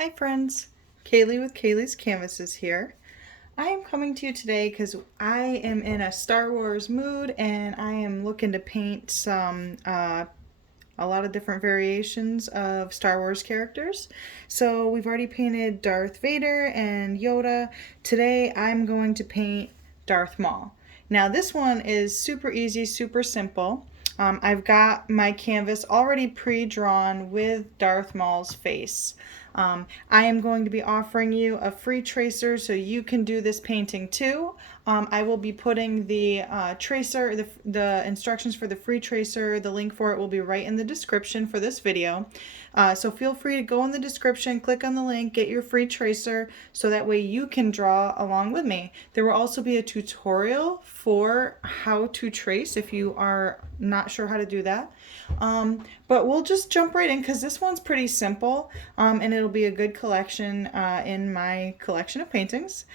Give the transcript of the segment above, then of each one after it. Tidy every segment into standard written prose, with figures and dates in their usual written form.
Hi friends, Kayleigh with Kayleigh's Canvases here. I am coming to you today because I am in a Star Wars mood and I am looking to paint a lot of different variations of Star Wars characters. So we've already painted Darth Vader and Yoda. Today I'm going to paint Darth Maul. Now this one is super easy, super simple. I've got my canvas already pre-drawn with Darth Maul's face. I am going to be offering you a free tracer so you can do this painting too. I will be putting the tracer, the instructions for the free tracer, the link for it will be right in the description for this video. So feel free to go in the description, click on the link, get your free tracer so that way you can draw along with me. There will also be a tutorial for how to trace if you are not sure how to do that. But we'll just jump right in because this one's pretty simple and it'll be a good collection in my collection of paintings.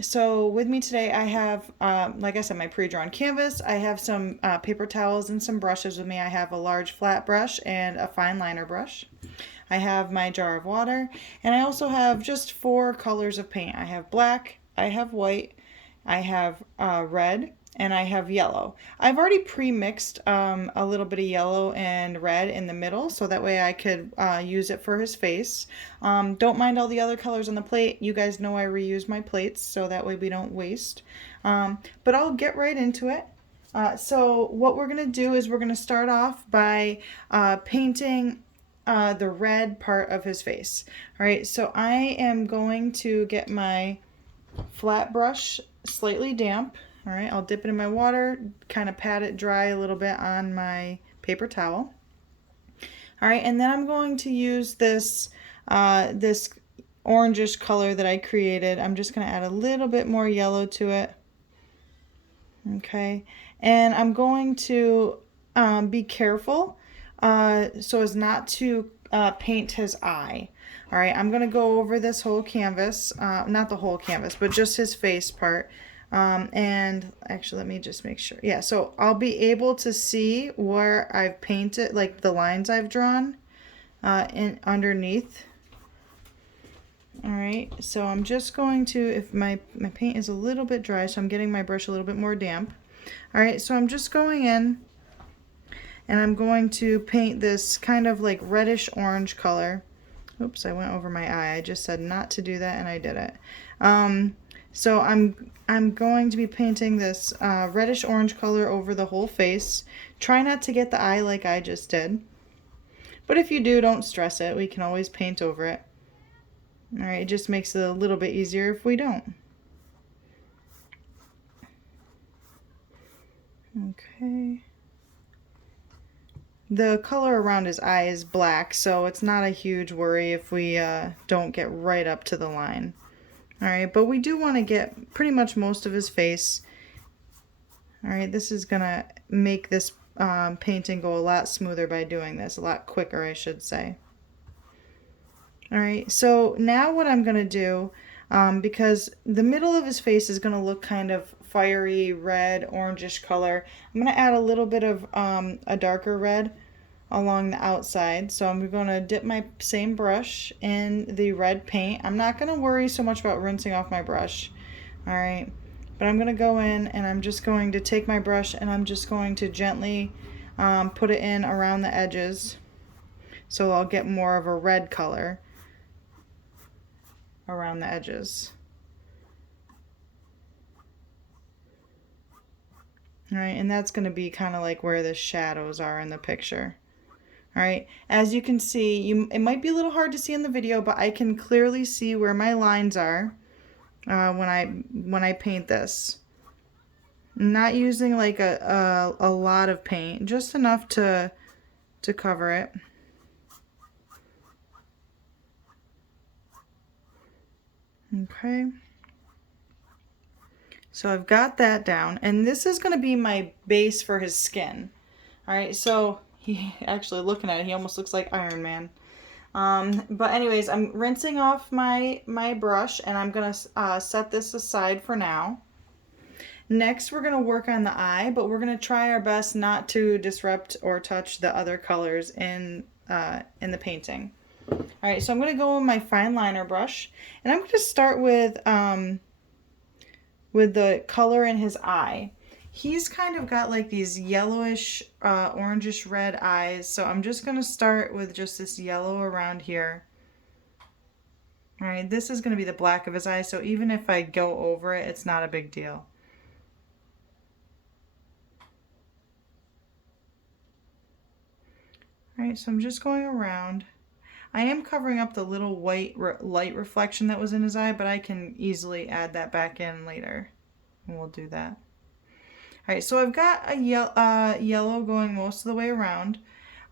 So with me today I have, like I said, my pre-drawn canvas. I have some paper towels and some brushes with me. I have a large flat brush and a fine liner brush. I have my jar of water, and I also have just 4 colors of paint. I have black, I have white, I have red, and I have yellow. I've already pre-mixed a little bit of yellow and red in the middle so that way I could use it for his face. Don't mind all the other colors on the plate. You guys know I reuse my plates so that way we don't waste. But I'll get right into it. So what we're going to do is we're going to start off by painting the red part of his face. All right, so I am going to get my flat brush slightly damp. All right, I'll dip it in my water, kind of pat it dry a little bit on my paper towel. All right, and then I'm going to use this this orangish color that I created. I'm just going to add a little bit more yellow to it. Okay, and I'm going to be careful so as not to paint his eye. All right, I'm going to go over this whole canvas, not the whole canvas, but just his face part. And actually, let me just make sure. Yeah, so I'll be able to see where I've painted, like the lines I've drawn in underneath. All right, so I'm just going to, if my paint is a little bit dry, so I'm getting my brush a little bit more damp. All right, so I'm just going in and I'm going to paint this kind of like reddish orange color. Oops, I went over my eye. I just said not to do that and I did it. So I'm going to be painting this reddish orange color over the whole face. Try not to get the eye like I just did. But if you do, don't stress it. We can always paint over it. All right, it just makes it a little bit easier if we don't. Okay. The color around his eye is black, so it's not a huge worry if we don't get right up to the line. All right, but we do want to get pretty much most of his face. All right, this is gonna make this painting go a lot smoother by doing this, a lot quicker, I should say. All right, so now what I'm gonna do, because the middle of his face is gonna look kind of fiery red, orangish color, I'm gonna add a little bit of a darker red along the outside. So I'm going to dip my same brush in the red paint. I'm not going to worry so much about rinsing off my brush. All right, but I'm going to go in and I'm just going to take my brush and I'm just going to gently put it in around the edges so I'll get more of a red color around the edges. All right, and that's going to be kind of like where the shadows are in the picture. All right, as you can see, it might be a little hard to see in the video, but I can clearly see where my lines are when I paint this. I'm not using like a lot of paint, just enough to cover it. Okay. So I've got that down, and this is going to be my base for his skin. All right, so he actually, looking at it, he almost looks like Iron Man. But anyways, I'm rinsing off my brush and I'm gonna set this aside for now. Next, we're gonna work on the eye, but we're gonna try our best not to disrupt or touch the other colors in the painting. All right, so I'm going to go with my fine liner brush, and I'm going to start with the color in his eye. He's kind of got like these yellowish, orangish red eyes, so I'm just going to start with just this yellow around here. All right, this is going to be the black of his eye, so even if I go over it, it's not a big deal. All right, so I'm just going around. I am covering up the little white light reflection that was in his eye, but I can easily add that back in later, and we'll do that. All right, so I've got a yellow going most of the way around.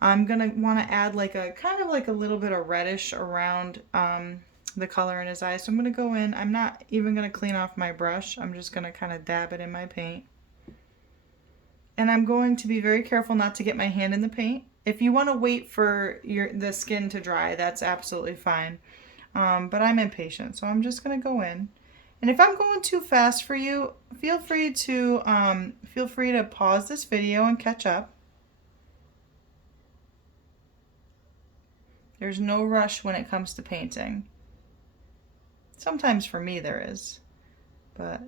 I'm gonna want to add like a kind of like a little bit of reddish around the color in his eye. So I'm gonna go in. I'm not even gonna clean off my brush. I'm just gonna kind of dab it in my paint. And I'm going to be very careful not to get my hand in the paint. If you want to wait for the skin to dry, that's absolutely fine. But I'm impatient, so I'm just gonna go in. And if I'm going too fast for you, feel free to pause this video and catch up. There's no rush when it comes to painting. Sometimes for me there is, but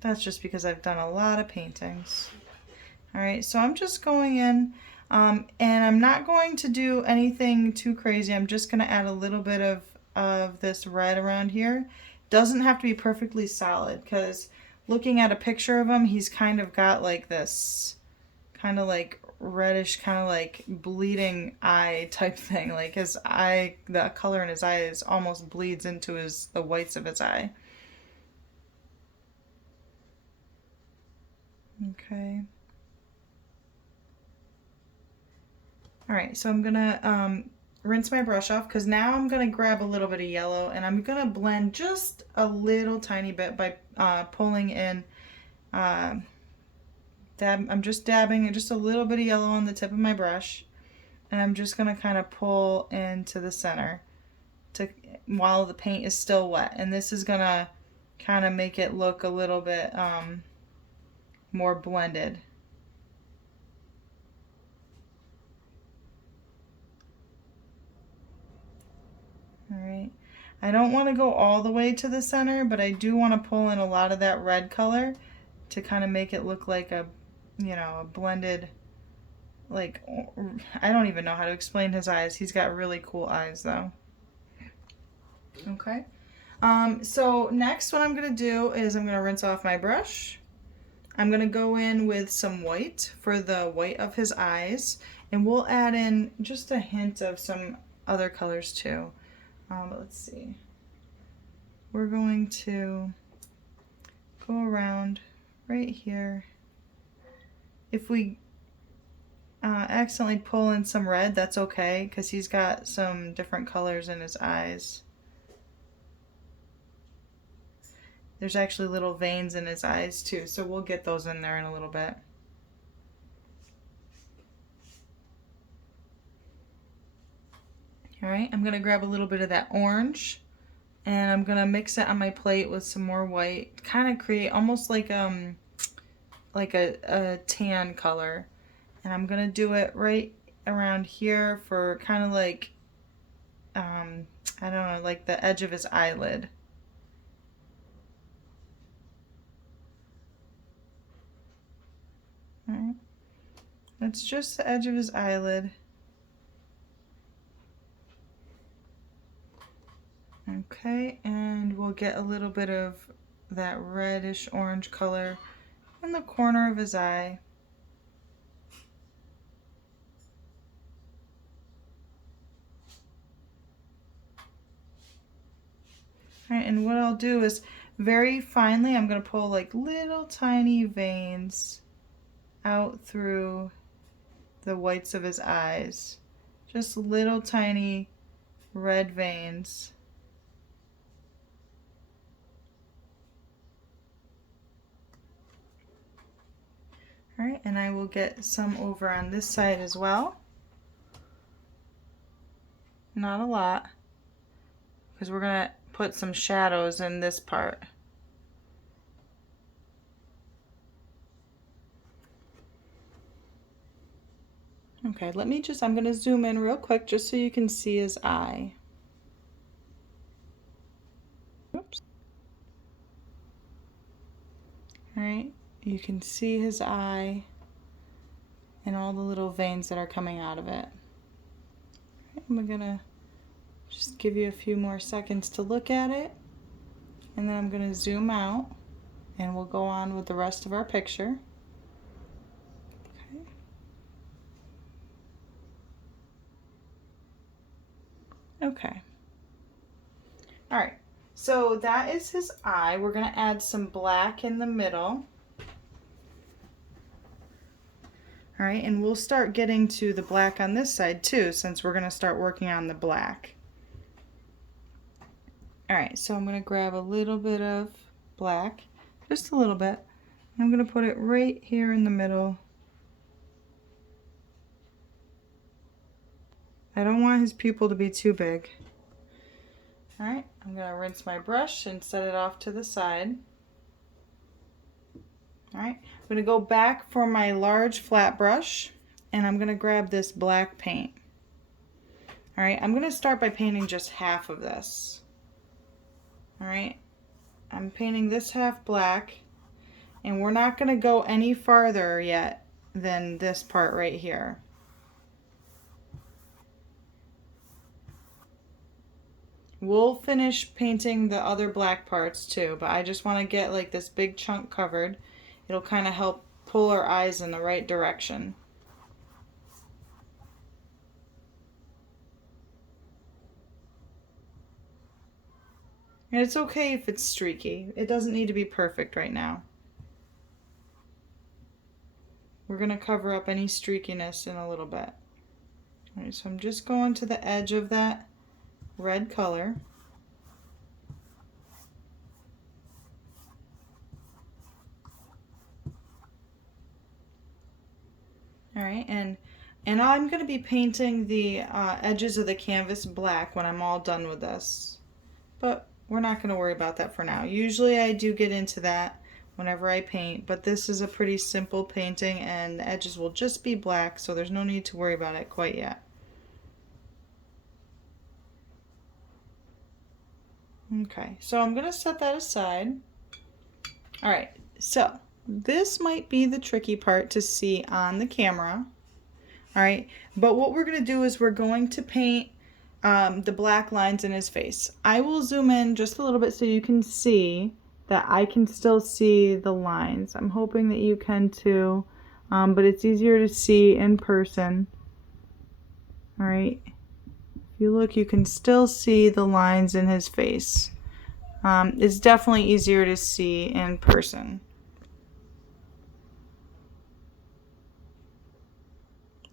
that's just because I've done a lot of paintings. All right, so I'm just going in, and I'm not going to do anything too crazy. I'm just gonna add a little bit of this red around here. Doesn't have to be perfectly solid, because looking at a picture of him, he's kind of got like this kind of like reddish, kind of like bleeding eye type thing. Like his eye, the color in his eyes almost bleeds into the whites of his eye. Okay. All right, so I'm gonna rinse my brush off, because now I'm gonna grab a little bit of yellow and I'm gonna blend just a little tiny bit by pulling in. I'm just dabbing just a little bit of yellow on the tip of my brush, and I'm just gonna kind of pull into the center while the paint is still wet, and this is gonna kind of make it look a little bit more blended. All right, I don't want to go all the way to the center, but I do want to pull in a lot of that red color to kind of make it look like a blended, like, I don't even know how to explain his eyes. He's got really cool eyes though. Okay, so next what I'm gonna do is I'm gonna rinse off my brush. I'm gonna go in with some white for the white of his eyes, and we'll add in just a hint of some other colors too. Let's see. We're going to go around right here. If we accidentally pull in some red, that's okay, because he's got some different colors in his eyes. There's actually little veins in his eyes too, so we'll get those in there in a little bit. All right, I'm gonna grab a little bit of that orange, and I'm gonna mix it on my plate with some more white, kind of create almost like a tan color. And I'm gonna do it right around here for kind of like I don't know, like the edge of his eyelid. All right, that's just the edge of his eyelid. Okay, and we'll get a little bit of that reddish orange color in the corner of his eye. All right, and what I'll do is very finely, I'm going to pull like little tiny veins out through the whites of his eyes. Just little tiny red veins. All right, and I will get some over on this side as well. Not a lot, because we're gonna put some shadows in this part. Okay, I'm going to zoom in real quick just so you can see his eye. Oops. All right, you can see his eye and all the little veins that are coming out of it. I'm going to just give you a few more seconds to look at it, and then I'm going to zoom out and we'll go on with the rest of our picture. Okay. All right, so that is his eye. We're going to add some black in the middle. All right, and we'll start getting to the black on this side too, since we're going to start working on the black. All right, so I'm going to grab a little bit of black, just a little bit. I'm going to put it right here in the middle. I don't want his pupil to be too big. All right, I'm going to rinse my brush and set it off to the side. All right, I'm going to go back for my large flat brush, and I'm going to grab this black paint. All right, I'm going to start by painting just half of this. All right, I'm painting this half black, and we're not going to go any farther yet than this part right here. We'll finish painting the other black parts too, but I just want to get like this big chunk covered. It'll kind of help pull our eyes in the right direction. And it's okay if it's streaky. It doesn't need to be perfect right now. We're going to cover up any streakiness in a little bit. All right, so I'm just going to the edge of that red color. All right, and I'm going to be painting the edges of the canvas black when I'm all done with this. But we're not going to worry about that for now. Usually I do get into that whenever I paint, but this is a pretty simple painting and the edges will just be black, so there's no need to worry about it quite yet. Okay, so I'm going to set that aside. All right, so this might be the tricky part to see on the camera. All right, but what we're going to do is we're going to paint the black lines in his face. I will zoom in just a little bit so you can see that I can still see the lines. I'm hoping that you can too, but it's easier to see in person. All right, if you look, you can still see the lines in his face. It's definitely easier to see in person.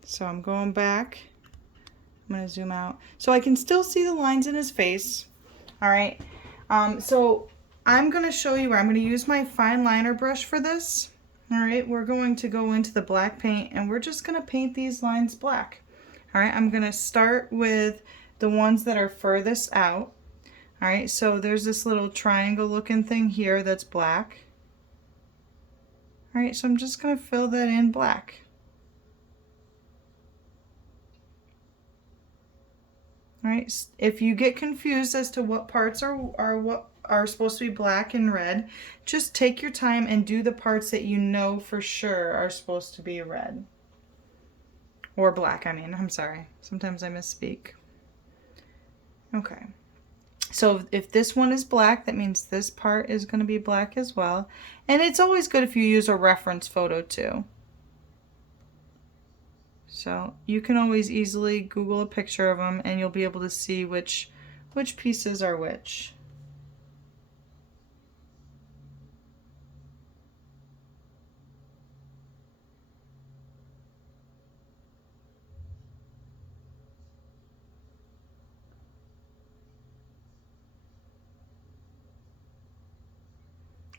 So I'm going back. I'm going to zoom out. So I can still see the lines in his face. All right. So I'm going to show you where I'm going to use my fine liner brush for this. All right. We're going to go into the black paint and we're just going to paint these lines black. All right. I'm going to start with the ones that are furthest out. All right. So there's this little triangle looking thing here that's black. All right. So I'm just going to fill that in black. All right, if you get confused as to what parts are supposed to be black and red, just take your time and do the parts that you know for sure are supposed to be red. Or black, I'm sorry. Sometimes I misspeak. Okay, so if this one is black, that means this part is going to be black as well. And it's always good if you use a reference photo too. So you can always easily Google a picture of them and you'll be able to see which pieces are which.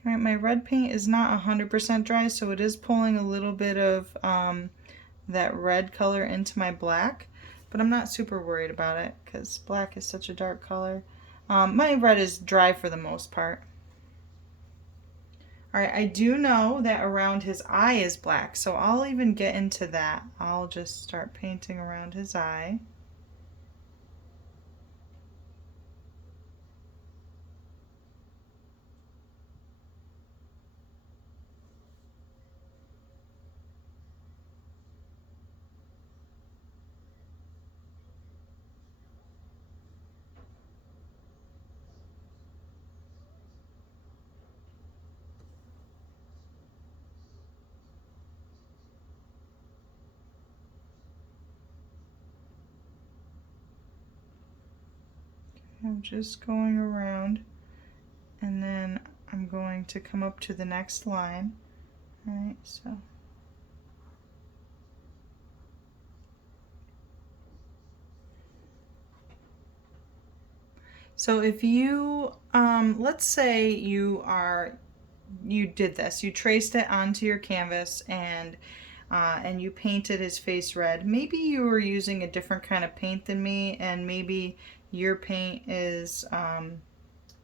All right, my red paint is not 100% dry, so it is pulling a little bit of that red color into my black, but I'm not super worried about it because black is such a dark color. My red is dry for the most part. All right, I do know that around his eye is black, so I'll even get into that. I'll just start painting around his eye. I'm just going around, and then I'm going to come up to the next line. All right, so if you, let's say you did this, you traced it onto your canvas and you painted his face red. Maybe you were using a different kind of paint than me, and maybe your paint is,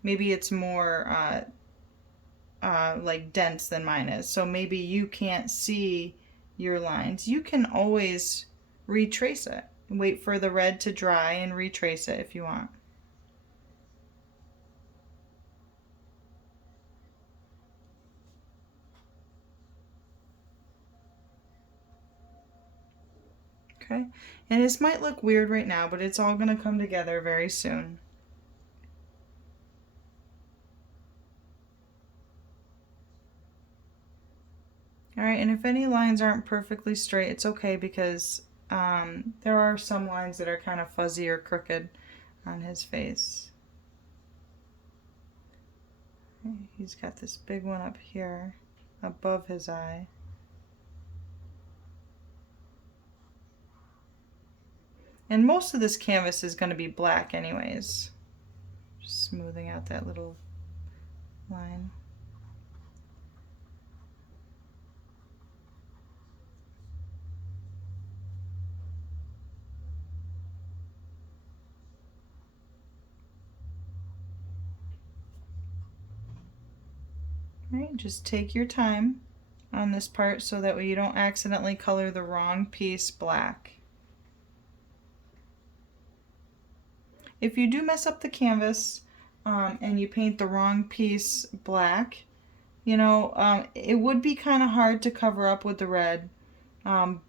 maybe it's more like dense than mine is. So maybe you can't see your lines. You can always retrace it. Wait for the red to dry and retrace it if you want. Okay, and this might look weird right now, but it's all going to come together very soon. All right, and if any lines aren't perfectly straight, it's okay, because there are some lines that are kind of fuzzy or crooked on his face. He's got this big one up here above his eye. And most of this canvas is going to be black anyways. Just smoothing out that little line. All right, just take your time on this part so that way you don't accidentally color the wrong piece black. If you do mess up the canvas and you paint the wrong piece black, you know, it would be kind of hard to cover up with the red,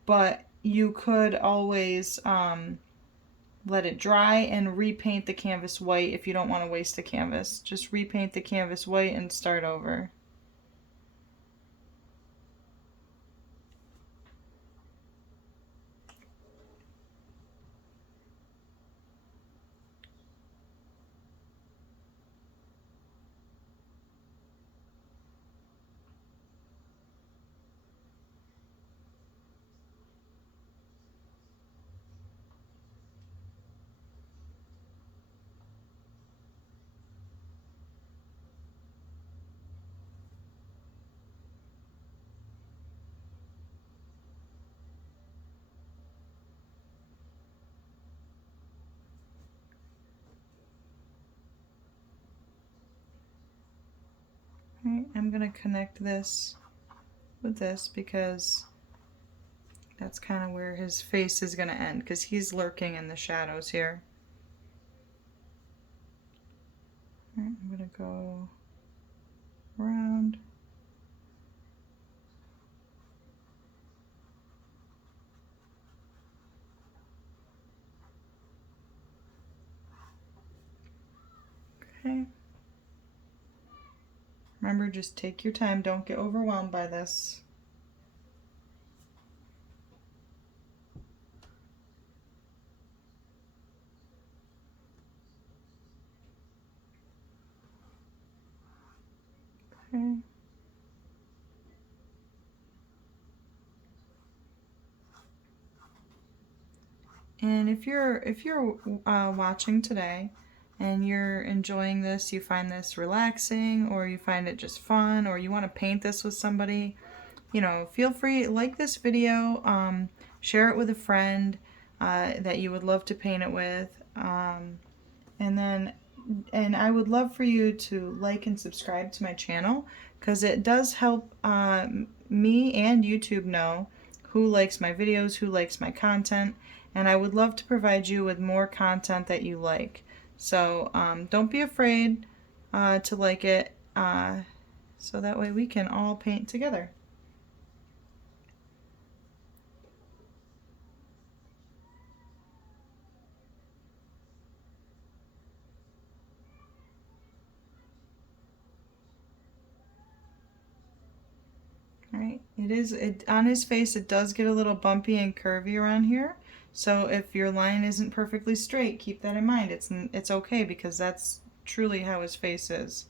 but you could always let it dry and repaint the canvas white if you don't want to waste the canvas. Just repaint the canvas white and start over. Right, I'm going to connect this with this because that's kind of where his face is going to end, because he's lurking in the shadows here. Right, I'm going to go around. Okay. Remember, just take your time. Don't get overwhelmed by this. Okay. And if you're watching today and you're enjoying this, you find this relaxing, or you find it just fun, or you want to paint this with somebody, you know, feel free, like this video, share it with a friend that you would love to paint it with, and then and I would love for you to like and subscribe to my channel because it does help me and YouTube know who likes my videos, who likes my content, and I would love to provide you with more content that you like. So don't be afraid to like it so that way we can all paint together. Right. On his face it does get a little bumpy and curvy around here. So if your line isn't perfectly straight, keep that in mind. It's okay because that's truly how his face is.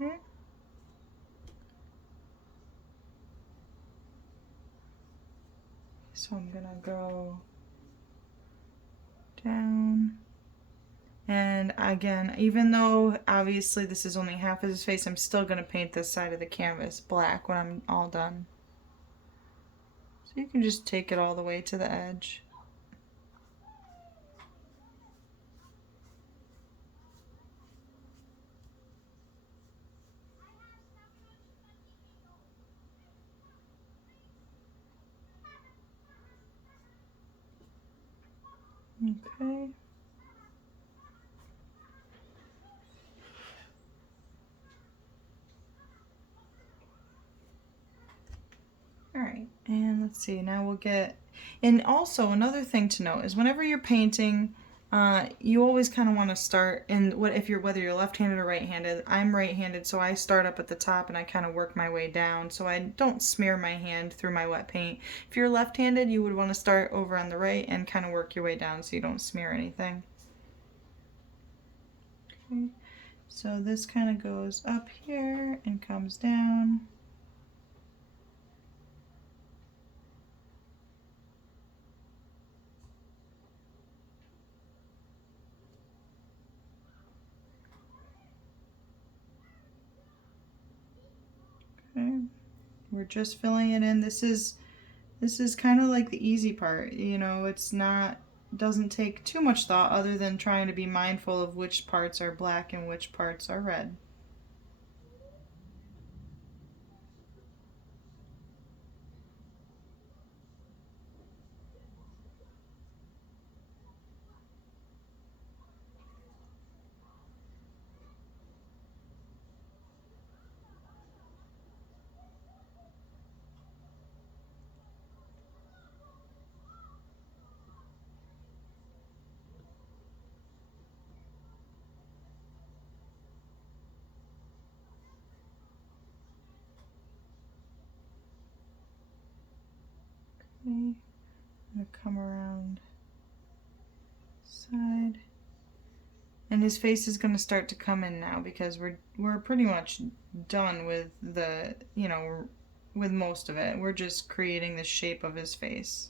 Okay. So I'm gonna go down. And again, even though obviously this is only half of his face, I'm still gonna paint this side of the canvas black when I'm all done. So you can just take it all the way to the edge. Okay. All right, and let's see, now we'll get, and also another thing to note is whenever you're painting, you always kind of want to start, and whether you're left-handed or right-handed, I'm right-handed, so I start up at the top and I kind of work my way down, so I don't smear my hand through my wet paint. If you're left-handed, you would want to start over on the right and kind of work your way down so you don't smear anything. Okay, so this kind of goes up here and comes down. Okay, we're just filling it in. This is kind of like the easy part, you know, doesn't take too much thought other than trying to be mindful of which parts are black and which parts are red. Okay, I'm gonna come around side. And his face is gonna start to come in now because we're pretty much done with with most of it. We're just creating the shape of his face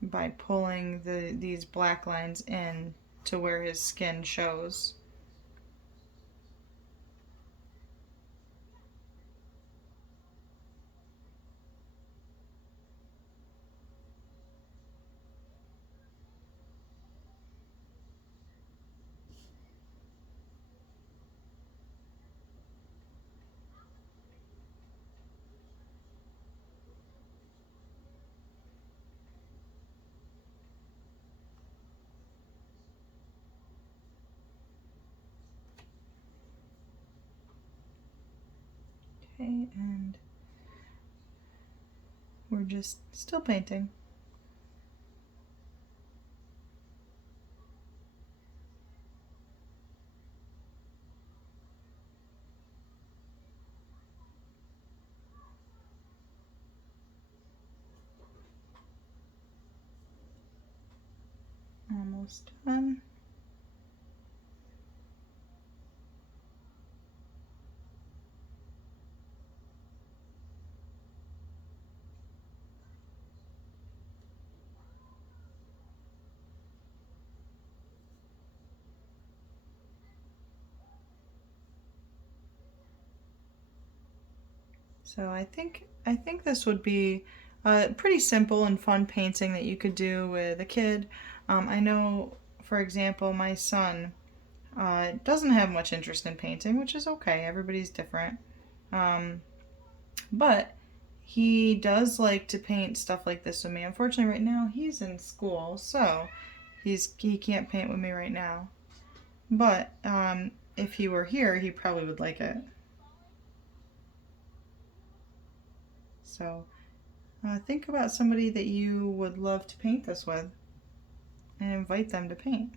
by pulling these black lines in to where his skin shows. Okay, and we're just still painting. Almost done. So I think this would be a pretty simple and fun painting that you could do with a kid. I know, for example, my son doesn't have much interest in painting, which is okay. Everybody's different. But he does like to paint stuff like this with me. Unfortunately, right now he's in school, so he can't paint with me right now. But if he were here, he probably would like it. So think about somebody that you would love to paint this with and invite them to paint.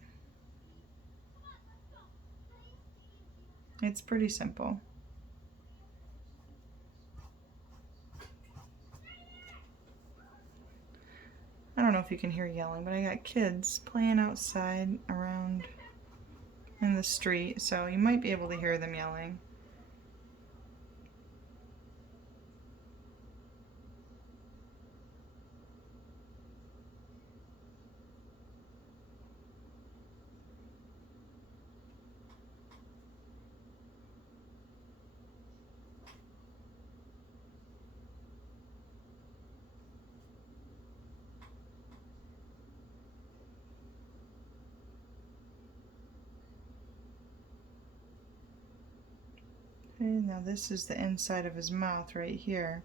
It's pretty simple. I don't know if you can hear yelling, but I got kids playing outside around in the street, so you might be able to hear them yelling. Okay, now this is the inside of his mouth right here.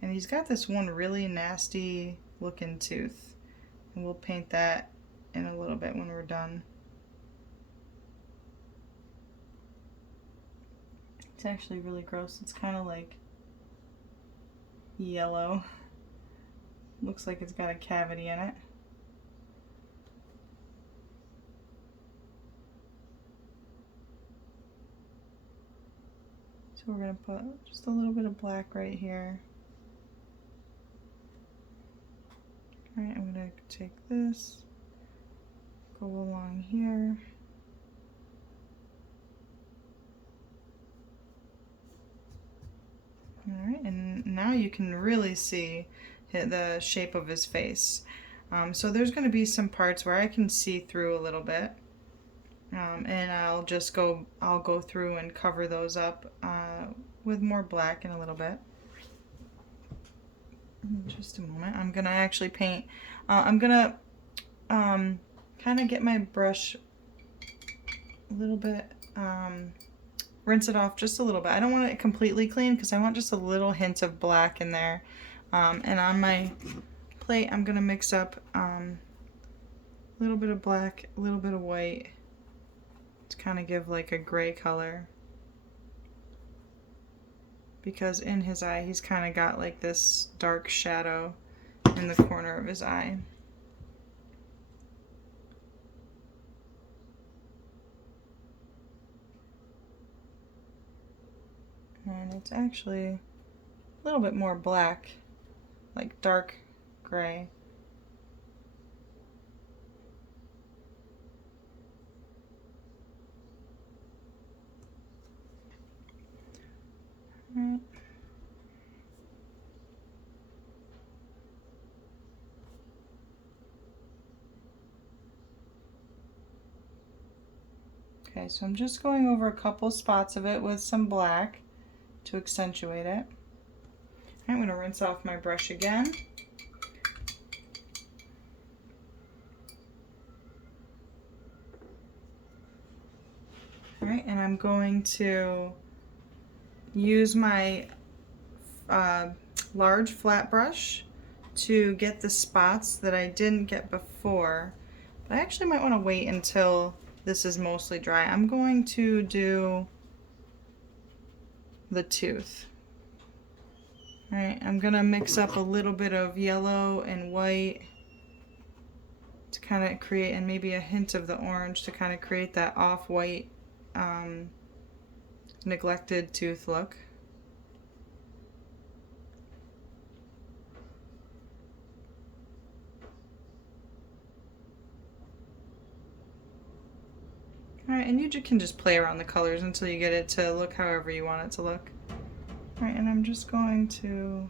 And he's got this one really nasty looking tooth. And we'll paint that in a little bit when we're done. It's actually really gross. It's kind of like yellow. Looks like it's got a cavity in it. So we're going to put just a little bit of black right here. Alright, I'm going to take this, go along here. Alright, and now you can really see the shape of his face. So there's going to be some parts where I can see through a little bit. And I'll go through and cover those up with more black in a little bit. Just a moment. I'm gonna actually paint. I'm gonna kind of get my brush a little bit, rinse it off just a little bit. I don't want it completely clean because I want just a little hint of black in there. And on my plate, I'm gonna mix up a little bit of black, a little bit of white to kind of give like a gray color. Because in his eye, he's kind of got like this dark shadow in the corner of his eye. And it's actually a little bit more black, like dark gray. Right. Okay, so I'm just going over a couple spots of it with some black to accentuate it. I'm going to rinse off my brush again. All right, and I'm going to use my large flat brush to get the spots that I didn't get before. But I actually might want to wait until this is mostly dry. I'm going to do the tooth. All right, I'm gonna mix up a little bit of yellow and white to kind of create, and maybe a hint of the orange to kind of create that off-white neglected tooth look. Alright, and you can just play around the colors until you get it to look however you want it to look. Alright, and I'm just going to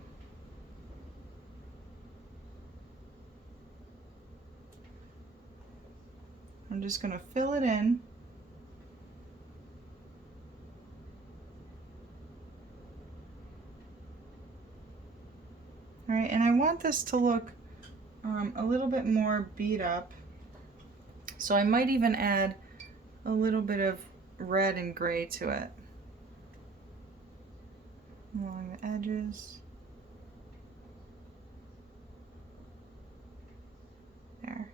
fill it in. Alright, and I want this to look a little bit more beat up. So I might even add a little bit of red and gray to it along the edges. There.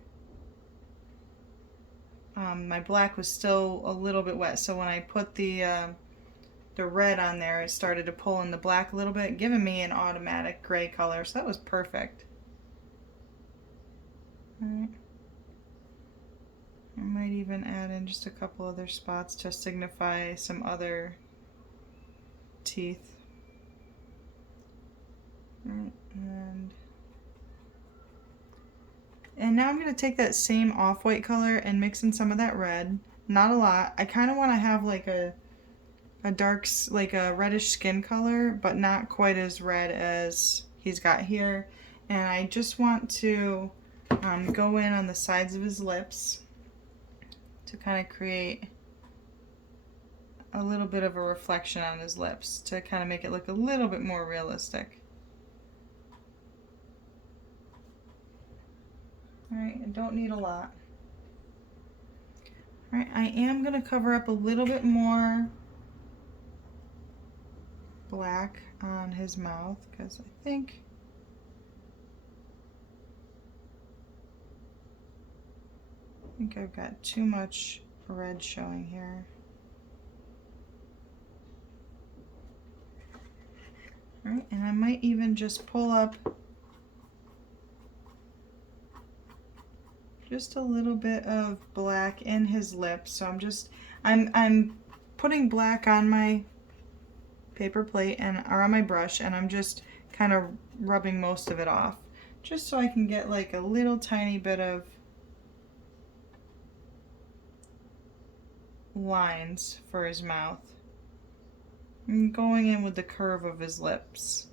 My black was still a little bit wet, so when I put the red on there, it started to pull in the black a little bit, giving me an automatic gray color, so that was perfect. Alright. I might even add in just a couple other spots to signify some other teeth. Right, and now I'm going to take that same off-white color and mix in some of that red. Not a lot. I kind of want to have like a dark, like a reddish skin color, but not quite as red as he's got here. And I just want to go in on the sides of his lips to kind of create a little bit of a reflection on his lips to kind of make it look a little bit more realistic. Alright, I don't need a lot. Alright, I am going to cover up a little bit more black on his mouth because I think I've got too much red showing here. Alright, and I might even just pull up just a little bit of black in his lips. So I'm putting black on my paper plate or on my brush, and I'm just kind of rubbing most of it off just so I can get like a little tiny bit of lines for his mouth. I'm going in with the curve of his lips.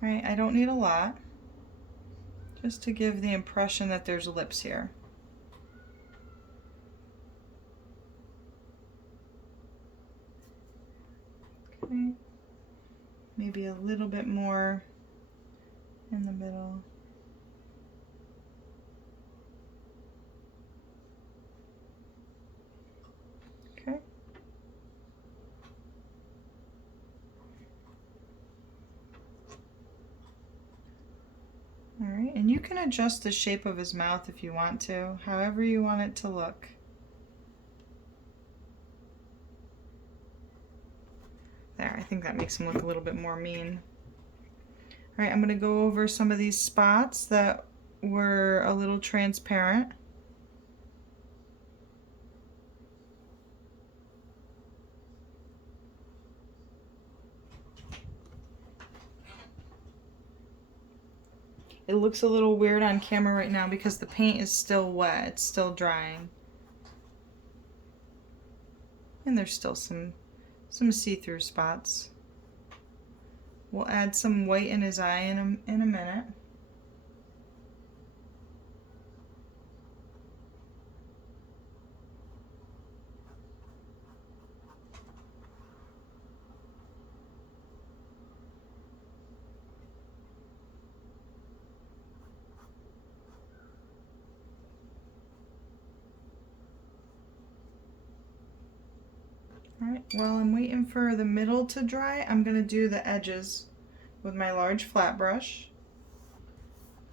Right, I don't need a lot, just to give the impression that there's lips here. Okay, maybe a little bit more in the middle. Okay. Alright, and you can adjust the shape of his mouth if you want to, however you want it to look. There, I think that makes him look a little bit more mean. Alright, I'm going to go over some of these spots that were a little transparent. It looks a little weird on camera right now because the paint is still wet, it's still drying. And there's still some see-through spots. We'll add some white in his eye in a minute. Alright, while I'm waiting for the middle to dry, I'm going to do the edges with my large flat brush.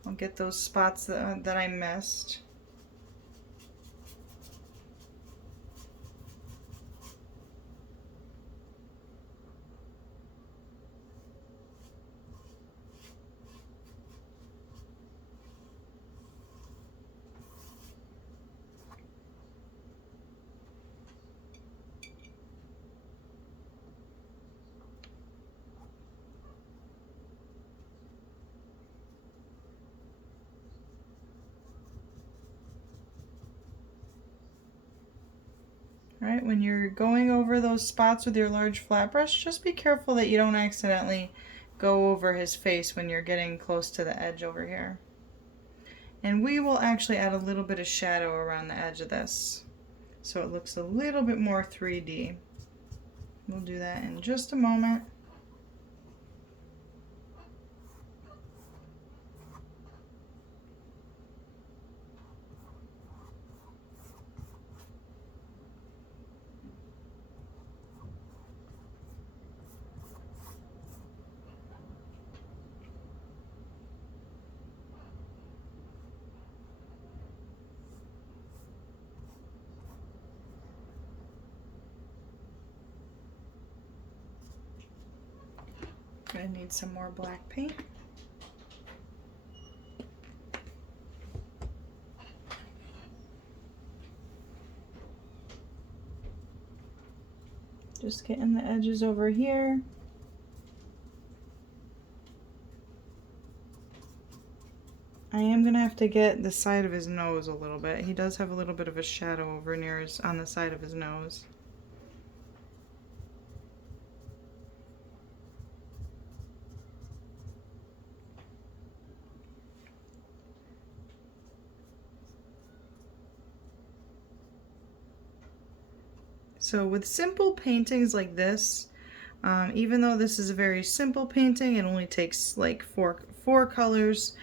I'll get those spots that I missed. Alright, when you're going over those spots with your large flat brush, just be careful that you don't accidentally go over his face when you're getting close to the edge over here. And we will actually add a little bit of shadow around the edge of this. so it looks a little bit more 3D. We'll do that in just a moment. Gonna need some more black paint. Just getting the edges over here. I am gonna have to get the side of his nose a little bit. He does have a little bit of a shadow over near his, on the side of his nose. So with simple paintings like this, even though this is a very simple painting, it only takes like four colors.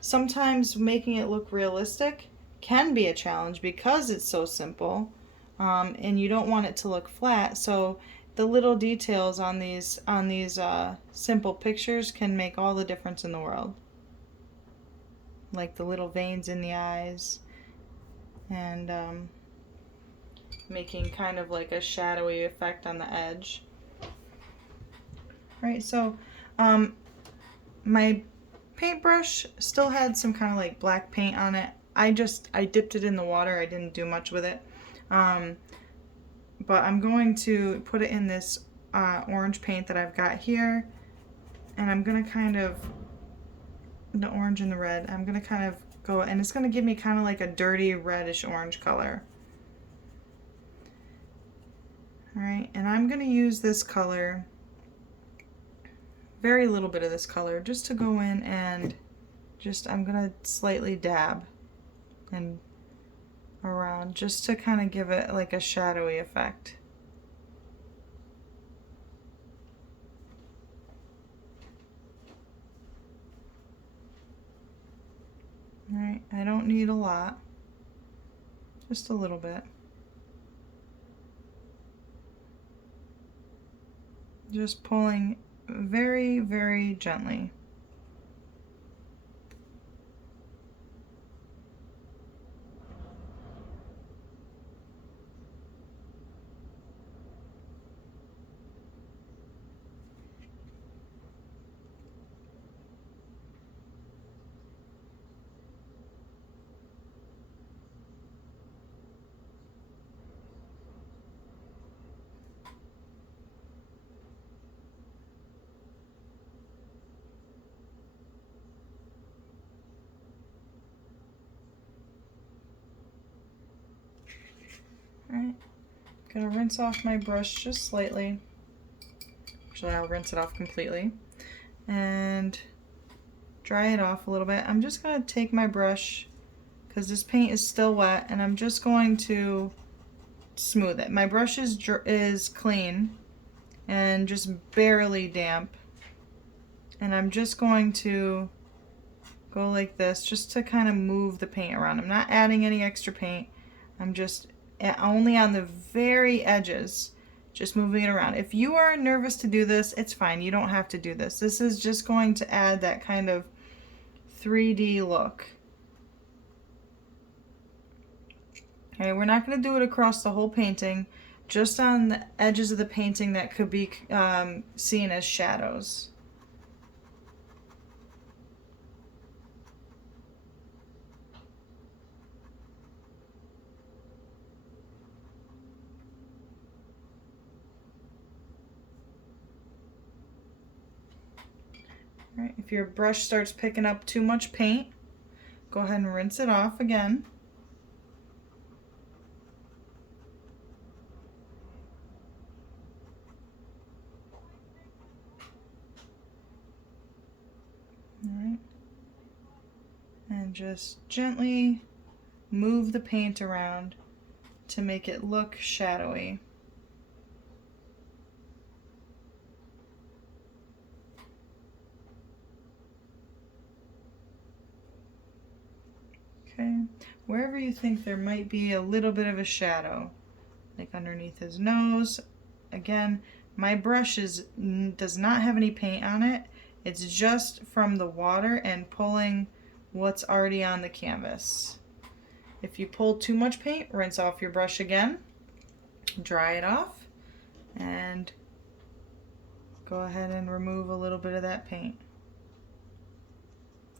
Sometimes making it look realistic can be a challenge because it's so simple, and you don't want it to look flat. So the little details on these simple pictures can make all the difference in the world. Like the little veins in the eyes, and making kind of like a shadowy effect on the edge. Right, so my paintbrush still had some kind of like black paint on it. I dipped it in the water. I didn't do much with it. But I'm going to put it in this orange paint that I've got here. And I'm going to kind of, the orange and the red, I'm going to kind of go, and it's going to give me kind of like a dirty reddish orange color. Alright, and I'm going to use this color, very little bit of this color, just to go in and I'm going to slightly dab and around, just to kind of give it like a shadowy effect. Alright, I don't need a lot, just a little bit. Just pulling very, very gently. Alright, gonna rinse off my brush just slightly. Actually, I'll rinse it off completely. And dry it off a little bit. I'm just gonna take my brush, because this paint is still wet, and I'm just going to smooth it. My brush is clean and just barely damp. And I'm just going to go like this, just to kind of move the paint around. I'm not adding any extra paint. I'm just only on the very edges, just moving it around. If you are nervous to do this, it's fine. You don't have to do this. This is just going to add that kind of 3D look. Okay, we're not going to do it across the whole painting, just on the edges of the painting that could be seen as shadows. Right, if your brush starts picking up too much paint, go ahead and rinse it off again. Alright, and just gently move the paint around to make it look shadowy. Okay, wherever you think there might be a little bit of a shadow, like underneath his nose. Again, my brush does not have any paint on it. It's just from the water and pulling what's already on the canvas. If you pull too much paint, rinse off your brush again, dry it off, and go ahead and remove a little bit of that paint.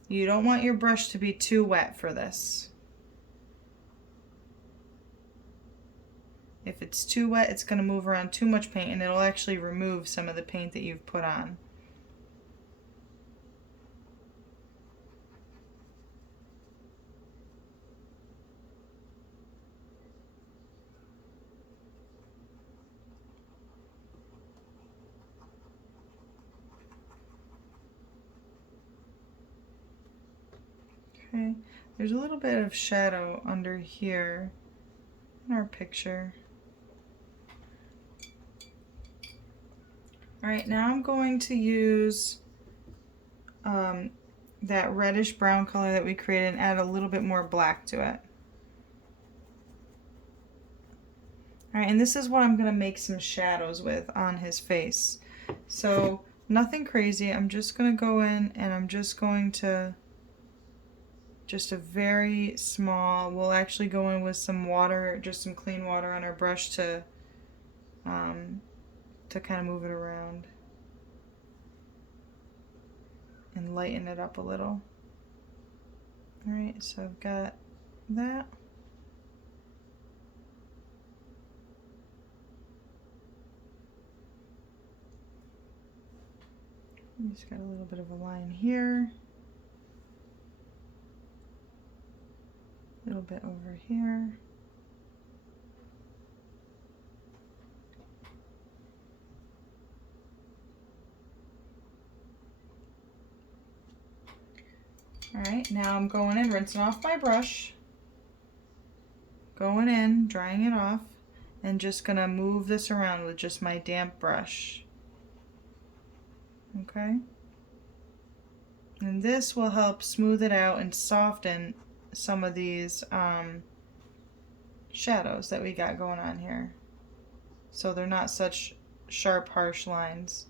You don't want your brush to be too wet for this. If it's too wet, it's going to move around too much paint and it'll actually remove some of the paint that you've put on. Okay, there's a little bit of shadow under here in our picture. Alright, now I'm going to use that reddish brown color that we created and add a little bit more black to it. Alright, and this is what I'm going to make some shadows with on his face. So, nothing crazy. I'm just going to go in and I'm just going to just a very small, we'll actually go in with some water, just some clean water on our brush to kind of move it around and lighten it up a little. Alright, so I've got that. Just got a little bit of a line here. A little bit over here. Alright, now I'm going in, rinsing off my brush. Going in, drying it off, and just gonna move this around with just my damp brush. Okay? And this will help smooth it out and soften some of these shadows that we got going on here, so they're not such sharp, harsh lines.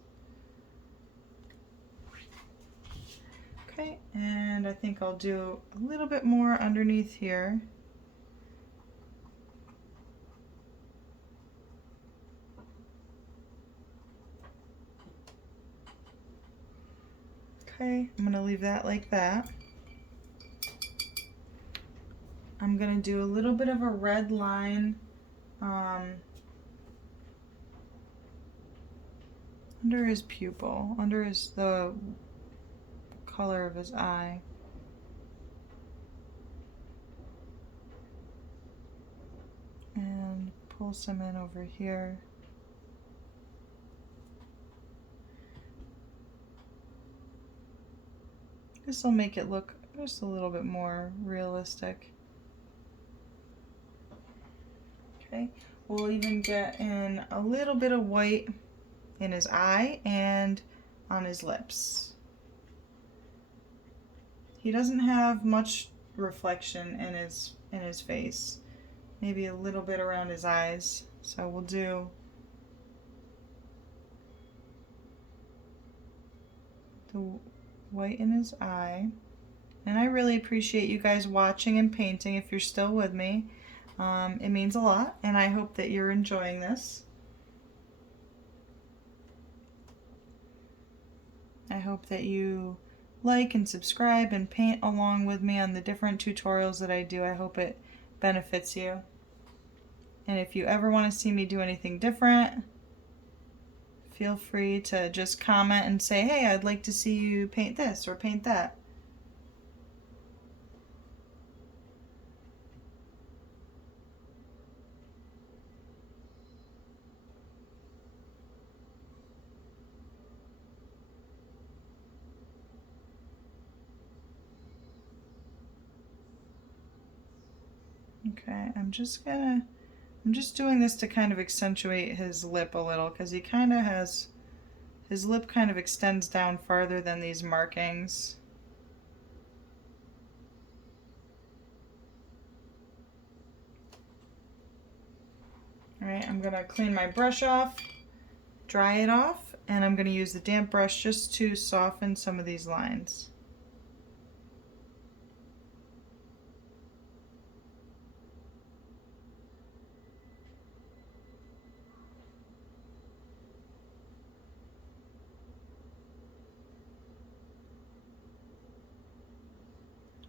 Okay, and I think I'll do a little bit more underneath here. Okay, I'm gonna leave that like that. I'm going to do a little bit of a red line under his pupil, under the color of his eye. And pull some in over here. This will make it look just a little bit more realistic. Okay, we'll even get in a little bit of white in his eye and on his lips. He doesn't have much reflection in his face. Maybe a little bit around his eyes. So we'll do the white in his eye. And I really appreciate you guys watching and painting if you're still with me. It means a lot, and I hope that you're enjoying this. I hope that you like and subscribe and paint along with me on the different tutorials that I do. I hope it benefits you. And if you ever want to see me do anything different, feel free to just comment and say, hey, I'd like to see you paint this or paint that. Okay, I'm just gonna I'm just doing this to kind of accentuate his lip a little, because he kind of has, his lip kind of extends down farther than these markings. Alright, I'm going to clean my brush off, dry it off, and I'm going to use the damp brush just to soften some of these lines.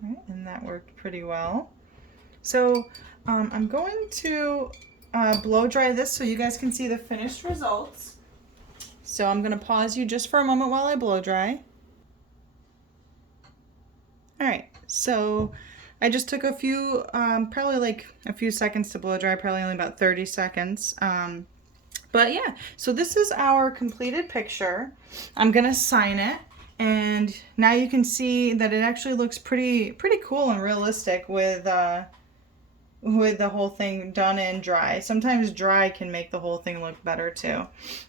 Alright, and that worked pretty well. So I'm going to blow dry this so you guys can see the finished results. So I'm going to pause you just for a moment while I blow dry. Alright, so I just took a few, probably like a few seconds to blow dry, probably only about 30 seconds. But yeah, so this is our completed picture. I'm going to sign it. And now you can see that it actually looks pretty cool and realistic with the whole thing done and dry. Sometimes dry can make the whole thing look better too.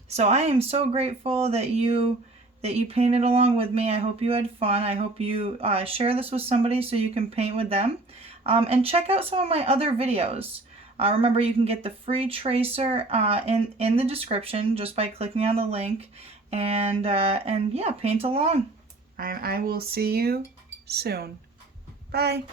So I am so grateful that you painted along with me. I hope you had fun. I hope you share this with somebody so you can paint with them. And check out some of my other videos. Remember, you can get the free tracer in the description just by clicking on the link. And yeah, paint along. I will see you soon. Bye.